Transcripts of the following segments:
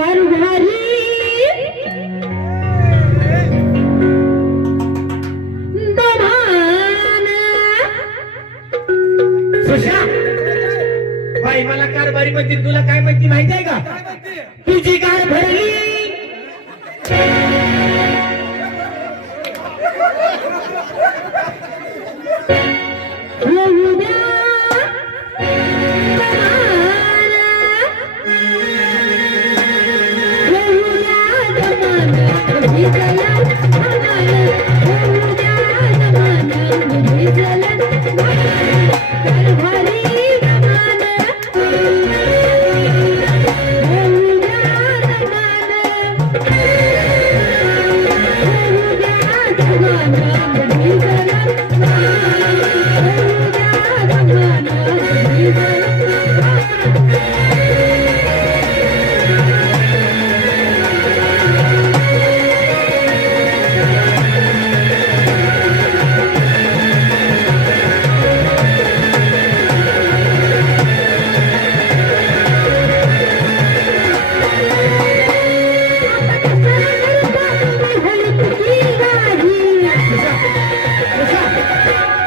कारभारी सुशा बाई मला कारभारी म्हणते तुला काय माहिती माहिती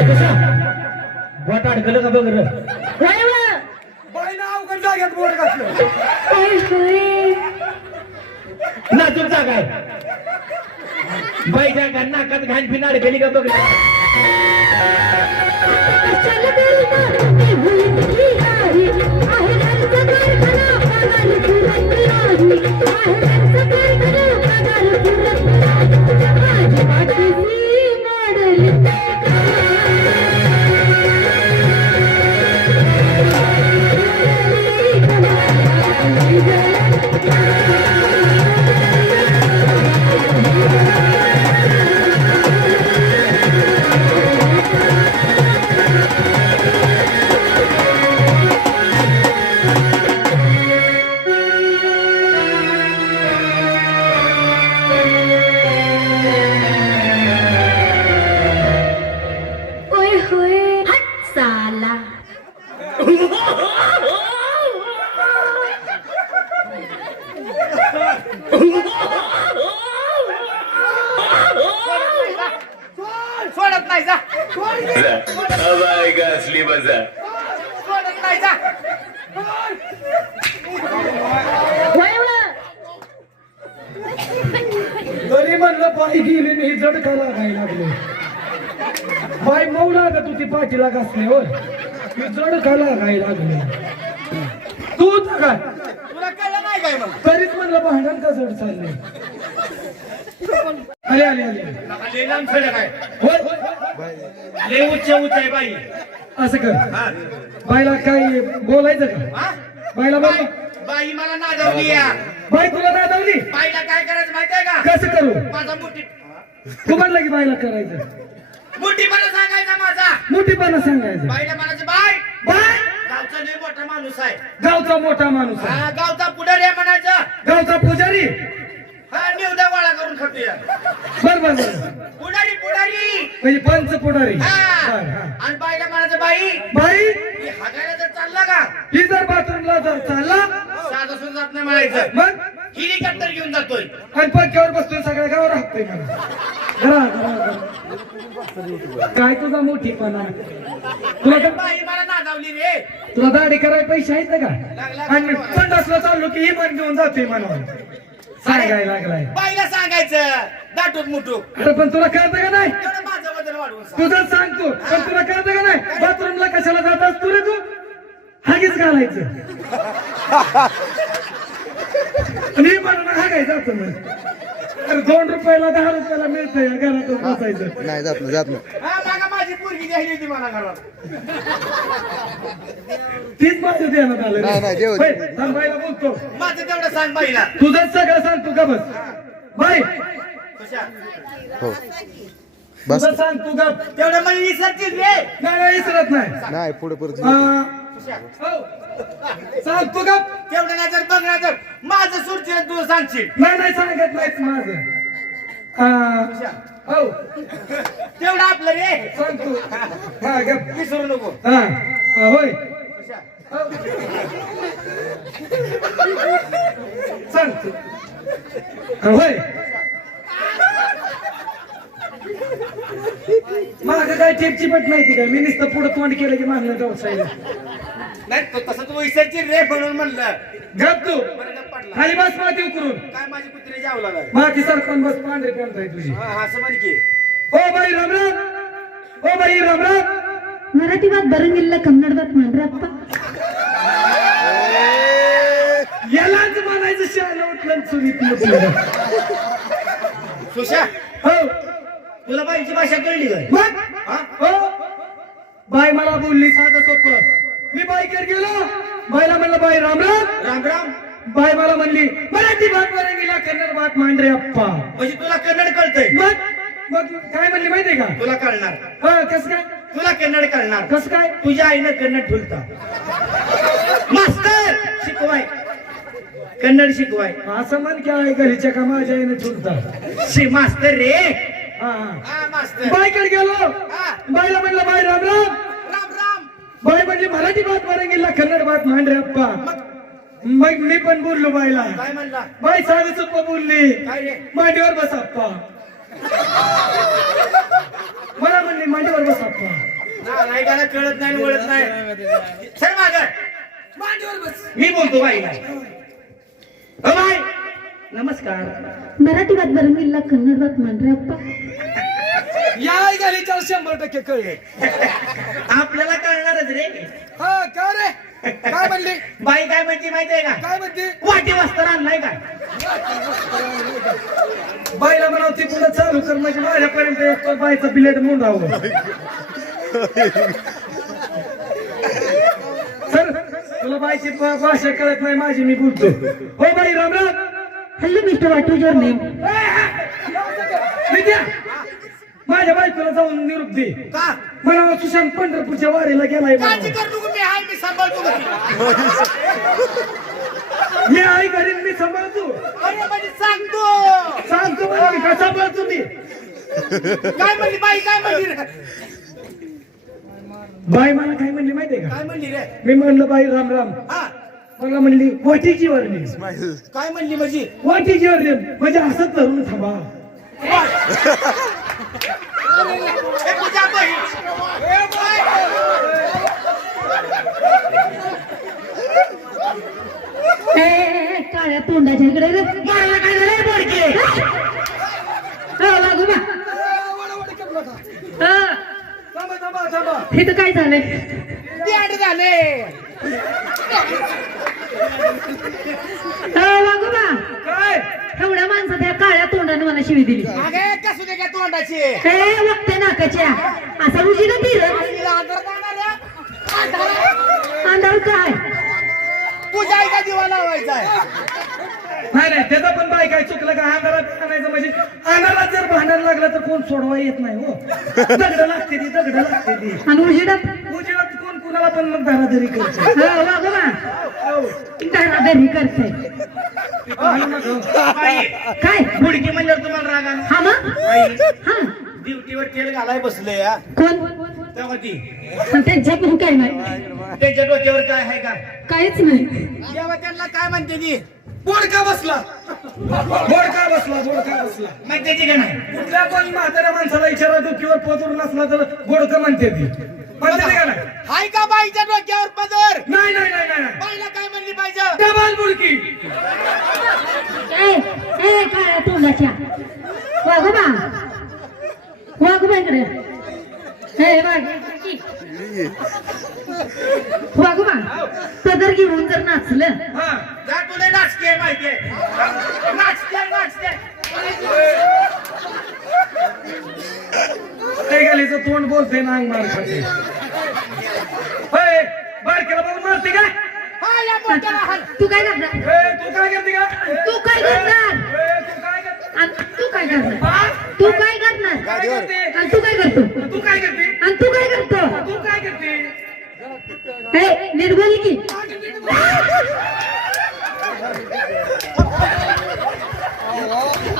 सुशा बोट अडकलं का बघ. बाईनं अवघड जाग्यात बोट घातलं. नाचून जा काय बाईच्या का नाकात घाण फिन अडकली का बघ होय घरी म्हणलं बाई गेली नाही जडका लागायला लागले. बाई मऊ लागत होती पाठीला घासले हो ती जडका लागायला लागले. तू तर काय? तरीच म्हणलं भांडण का जड चाललंय? आले आले आले. होय, उच्च आहे बाई. असं कर. बाईला काय बोलायचं का? बाईला बोल बाई बाई मला नादवली या. बाई तुला काय दावली बाईला काय करायचं माहितीये का? कसं करू? माझा मोठी तू म्हणलं की बाईला करायचं. मोठीपणा सांगायचा माझा. मोठीपणा सांगायचं. बाईला म्हणायचं बाय बाय गावचा लय मोठा माणूस आहे. गावचा मोठा माणूस आहे. हा गावचा पुढारी आहे म्हणायचं. गावचा पुजारी. हा निवदा गोळा करून खातोय बर बर बर. पुढारी पुढारी. म्हणजे पंच पुढारी. हा. बर, हा. आणि बाईला म्हणायचं बाई बाई? मी हागायला जर चालला का? ही जर बाथरूमला जर चालला? साधं सुद्धा जात नाही म्हणायचं. मग? हेलिकॉप्टर घेऊन जातोय. आणि पंख्यावर बसतोय सगळ्या गावावर हाकतोय मला. घरा, घरा, घरा. काय तुझा मोठीपणा? तुला तर- बाई मला नादावली रे. तुला दाढी करायला पैसे आहेत ना का आणि संडासला चाललो की इमान घेऊन जातोय म्हणून सांगायला लागलाय. बाईला सांगायचं दाटूक मुटूक. अरे पण तुला कळतं का नाही? तेवढं माझं वजन वाढवून सांग. तुझं सांगतो पण तुला कळतं का नाही? बाथरूमला कशाला जात असतो रे तू? हागीच घालायचं. आणि म्हणून हागायचं जातो मग. अरे दोन रुपयाला दहा रुपयाला मिळतंय घरातच बसायचं. नाही जात नाही जात नाही. हा होती मला घरात. तीच माझं ध्यानात आलं नाही, नाही. होय, बाईला बोलतो. माझं तेवढं सांग बाईला. तुझं सगळं सांगतो का बस? बाई हो. बस. तुझं सांग तू का? तेवढं मला विसरतील रे. नाही नाही, विसरत नाही. नाही पुढे परत अं, हो. सांग तू का? तेवढं नाही तर बघ नाही तर माझं सुरचील तुला सांगशील. नाही नाही सांगत नाहीच माझं. अं, हो. तेवढं आपलं रे. सांग तू. हा गप. विसरू नको. हा. हा, होय. कशा? सांग सांग होय. माग काय टेपची पट नाही ती काय मी नुसतं पुढं तोंड केलं की मागणं व्यवसायला नाही तो तसं तू विसरची रे म्हणून म्हणलं. गप तू. बरं का पडला खाली बस माती उतरून काय माझी कुत्री जावला नाही माती सरकून बस पांढरे पॅन्ट आहे तुझी हा हा असं म्हण की ओ बाई रामराम ओ बाई रामराम ಮರಾಠಿ ಬಾತ್ ಬರಂಗಿಲ್ಲ ಕನ್ನಡ ಬಾತ್ ಮಾಡ್ರಪ್ಪ यालाच म्हणायचं शाळा उठलं चुलीत मुतलं. सुशा हो तुला बाईची भाषा कळली काय मग हो बाई मला बोलली साधं सोपं मी बाईकडे गेलो बाईला म्हणलं बाई रामराम राम राम बाई मला म्हणली मराठी भात बरं गेला कन्नड भात मांडरे अप्पा म्हणजे तुला कन्नड कळतंय? मग? मग काय म्हणली माहितीये का? तुला कळणार. हा कस काय? तुला कन्नड कळणार. कस काय? तुझ्या आईनं कन्नड ठुलता. मास्तर शिकवाय. कन्नड शिकवाय. असं म्हण की आहे घरीच्या का माझ्या आईने चुलता शि मास्तर रे. हा हा. हा मास्तर. बाईकडे गेलो. हा. बाईला म्हणलं बाई राम राम. राम राम. बाई म्हणली मराठी भात बरं गेला कन्नड भात मांडरे अप्पा मग मी पण बोललो बाईला काय म्हणला बाई साधं सोपं बोलली काय रे मांडीवर बस अप्पा मला म्हणली मांडीवर बस अप्पा ना, नाही त्याला कळत नाही आणि ओळख नाही सर माग मांडीवर बस मी बोलतो बाईला अ बाई नमस्कार ಮರಾಠಿ ಬಾತ್ ಬರಂಗಿಲ್ಲ ಕನ್ನಡ ಬಾತ್ ಮಾಡ್ರಪ್ಪ या गालीच्या शंभर टक्के कळले. आपल्याला कळणारच रे. हा का रे? काय म्हणली? बाई काय म्हणते माहितीये का? काय म्हणते? वाटी राहणार आणलाय का? बाईला म्हणावं ती पुन्हा चालू कर म्हणजे माझ्यापर्यंत बाईचं बाईचा बिलेट राहू सर तुला बाईची भाषा कळत नाही माझी मी बोलतो. हो बाई रामराम हल्ली मिस्टर वाटू जर नेम विद्या माझ्या बायकोला जाऊन निरूप दे का? म्हणावं सुशांत पंढरपूरच्या वारीला गेलाय काळजी म्हणावं. करू नको मी आहे मी सांभाळतो घरी. मी आई घरी मी सांभाळतो. अरे म्हणजे सांगतो. सांगतो म्हणजे का सांभाळतो मी काय म्हणली बाई काय म्हणली रे? बाई मला काय म्हणली माहितीये का? काय म्हणली रे? मी म्हणलं बाई राम राम. हा. मला म्हणली वाटीची वर्णी. काय म्हणली म्हणजे? वाटीची वर्णी. म्हणजे असंच धरून थांबा ए, पूजा बहीण. ए, बाई. काळ्या तोंडाच्या इकडे. मारला काय झालं बोडके? हो, वाघोबा. हा, तर काय झालंय झाले हो, वाघोबा काय एवढ्या माणसं त्या काळ्या तोंडाने मला शिवी दिली. अगे कसू दे का तोंडाची. हे वक्ते नाकाच्या? असा उजी ना ती? अंधार काय? तुझ्या आईचा दिवा लावायचा आहे. नाही नाही त्याचं पण बाई काय चुकलं का अंधारात आणायचं म्हणजे अंधारात जर भांडण लागलं तर कोण सोडवा येत नाही हो. दगड लागते ती दगड लागते ती. आणि उजिडात? कुणाला पण मग धराधरी करते. हो हो. धराधरी करते. भांडण नका. बाई, काय? बुडकी म्हणल्यावर तुम्हाला राग आला? हा मग? बाई हा. ड्युटीवर तेल घालाय बसले या कोण? तेव्हा ती. पण त्यांच्या पण काय नाही त्याच्या डोक्यावर काय आहे का? काहीच नाही. तेव्हा त्यांना काय म्हणते ती? बोडका बसला. बोडका बसला बोडका बसला. मग त्याची का नाही? कुठल्या पण म्हाताऱ्या माणसाला इशारा डोकीवर पदरून नसला तर गोडकं म्हणते ती. का नाही हाय का बाईच्या डोक्यावर पदर? नाही नाही नाही नाही बाईला काय म्हणली पाहिजे? डबल इकडे. ए वाघ. वाघोबा पदर घेऊन जर नाचलं. हा. जा तुला नाचते नाचते गेलीचं तोंड बोलते ना अंग मार खाते बघून मारते काय हा तू काय करणार तू काय करते का तू काय करणार तू काय करते आणि तू काय करणार हा? तू काय करणार काय करते आणि तू काय करतो तू काय करते आणि तू काय करतो तू काय करते हे निर्बोल की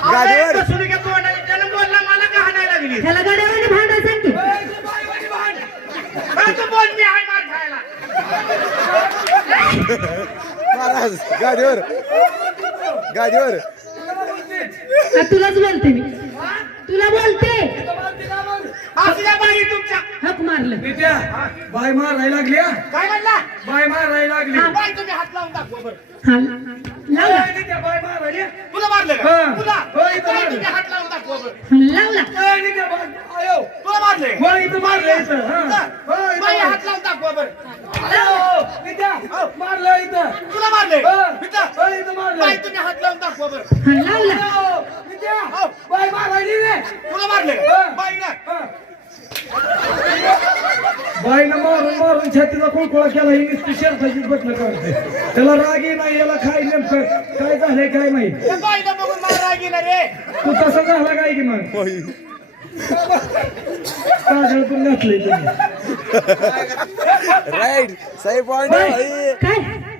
अरे, तोंडाने त्याला बोलला मला का हाणायला लागली ह्याला गाड्यावर भांडा सांग की ए, तू बाईवाली भांड. हा, तू बोल मी हाय मार खायला. महाराज गाडीवर गादीवर. हा, तुलाच बोलते मी. तुला बोलते. बाई तुमच्या. हक मारलं. नित्या बाय मारायला लागली हा? काय म्हणला? बाय मारायला लागली. हा. तुम्ही हात लावून दाखवा बरं. हा. तुला मारलं हा. का तुला? हो, इथं बाई, मारलं. तुम्ही हात लावून दाखवा बरं लावला आयो तुला मारलंय हो इथं मारलं इथं. हा. हो, इथं बाई. हात लावून दाखवा बरं आयो, नित्या मारलं इथं. तुला मारलंय हो, इथं. हो, इथं मारलं. बाई तुम्ही हात लावून दाखवा बरं हा लावला रे तुला मारलंय हा. का बाई ना हा. बाईनं मारून मारून छातीचा कुळकुळा केला ही नुसती शेरफाचीच बटणं काढते त्याला रागी नाही याला काय नेमकं काय झालंय काय माहीत त्या बाईला बघून मला राग येणार रे तू तसा झाला काय की मग? काजळतून घातलंय तुम्ही राईट सही पॉइंट काय?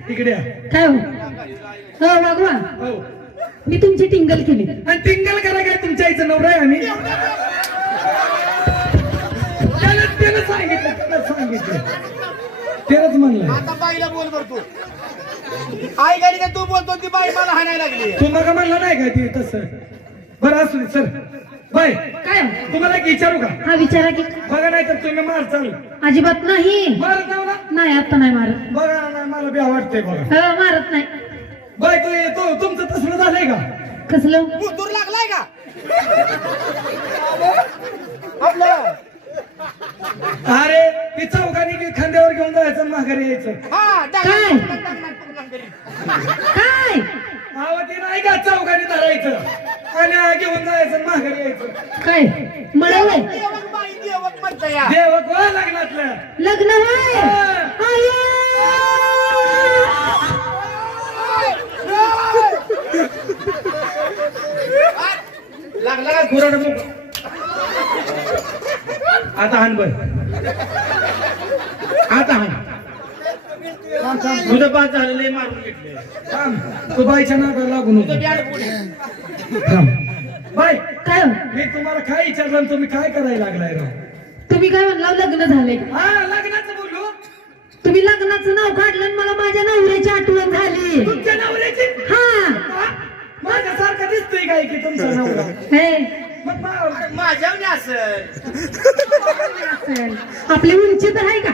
इकडे या. काय हो? हो वागवा. हो. मी तुमची टिंगल केली. आणि टिंगल करा काय तुमच्या आईचं नवरा आहे आम्ही? सांगितलं त्यानं सांगितलं. म्हणलं. आता बाईला बोल बर तू. आई गाडी का तू बोलतो ती बाई मला हाणायला लागली. तू नका म्हणलं नाही काय ते तसं? बरं असू दे सर बाय काय हो? तुम्हाला एक विचारू का? हा विचारा की. बघा नाही तर तुम्ही मार चाल. अजिबात नाही. मारत ना? नाही आता नाही मारत. बघा नाही मला बी वाटतंय बघा. हो मारत नाही. बाय तू तो तुमचं तसलं झालंय का? कसलं? दूर लागलाय का? आपलं अरे ती चौकानी की खांद्यावर घेऊन जायचं माघारी यायचं. काय? आवा ती नाही का चौकानी धरायचं? आणि घेऊन जायचं माघारी यायचं. काय? देवक लग्नातलं? लग्न! लागला मुख आता हान बर आता हा तुझं पाच झालेलं मारून घेतले तू बाईच्या नाकाला लागू तुझं नको ब्याड पुढे थांब. बाय काय हो? मी तुम्हाला काय विचारलं तुम्ही काय करायला लागलाय राव? तुम्ही काय म्हणला लग्न झालंय हा लग्नाचं बोलू तुम्ही लग्नाचं नाव काढलं मला माझ्या नवऱ्याची आठवण झाली. तुमच्या नवऱ्याची? हा. हा? माझ्यासारखा दिसतोय काय की तुमचा नवरा? असेल. आपली उंची तर आहे का?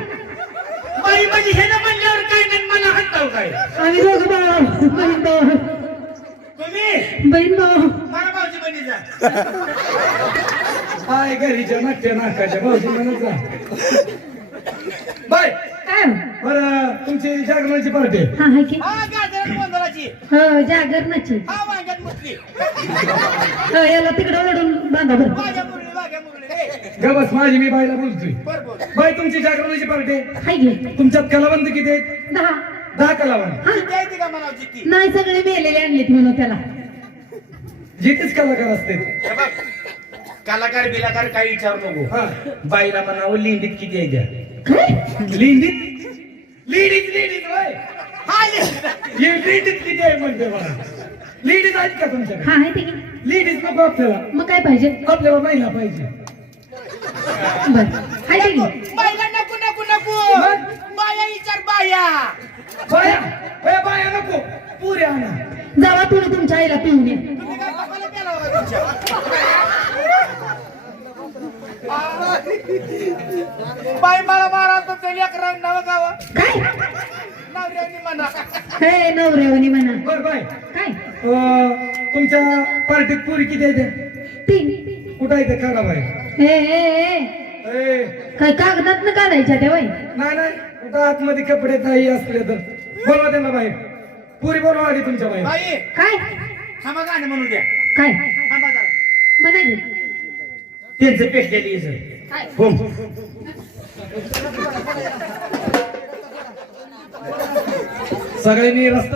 बाई म्हणजे हे ना म्हणल्यावर काय नाही मला हट्टाव काय? आम्ही दोघं भाऊ बहीण भाऊ. तुम्ही? बहीण भाऊ. मला भाऊजी बनी जा. बाय घरीच्या नाट्य नाकाच्या भाऊजी म्हणत जा. बाय काय हो? बरं तुमची जागरणाची पार्टी. आहे. हा की. हा गाजरात गोंधळाची. हो जागरणाची. हा वांग्यात मुसली. हो याला तिकडं ओढून बांधा बरं. वाघ्या मुरली वाघ्या मुरली. ग बस माझी मी बायला बोलतोय. बर बोल तुमची जागरणाची पार्टी. आहे. हाय घे तुमच्यात कलावंत किती आहेत? दहा. दहा कलावंत. हा. किती आहे ती का म्हणावची ती नाही सगळे मेलेले आणलेत म्हणून त्याला. जिथेच कलाकार असते हे बघ, कलाकार बिलाकार काही विचारू नको. हा. बाईला म्हणावं लिंडीत किती आहे द्या काय? लिंडीत? लिडीत लिडीत होय. हा लिडीत किती आहे म्हणते मला लिडीत आहेत का तुमच्याकडे? हा आहे ते की नको आपल्याला. मग काय पाहिजे? आपल्याला महिला पाहिजे. बर. आहे ते की बाईला नको नको नको. मग? बाया विचार बाया. बाया? ए बाया नको. पुरे आणा. जावा तुम्ही तुमच्या आईला पिऊन ये. तुम्ही काय बापाला केला होता तुमच्या बाई मला मारा तर ते लेकरं नाव गावा. काय? नवऱ्याने म्हणा. हे नवऱ्यावनी म्हणा. बर बाय काय? तुमच्या पार्टीत पुरी किती आहे तीन. कुठं आहे ते? काढा बाय हे ए. काय कागदात न काढायच्या त्या वय नाही नाही. कुठं आतमध्ये कपडे नाही असले तर. बोलवा त्यांना बाहेर पुरी बोलवा आधी तुमच्या बाई. काय? थांबा गाणं म्हणू द्या. काय? थांबा जरा. म्हणा की त्यांचं पेटलेली हो सगळ्यांनी रस्ता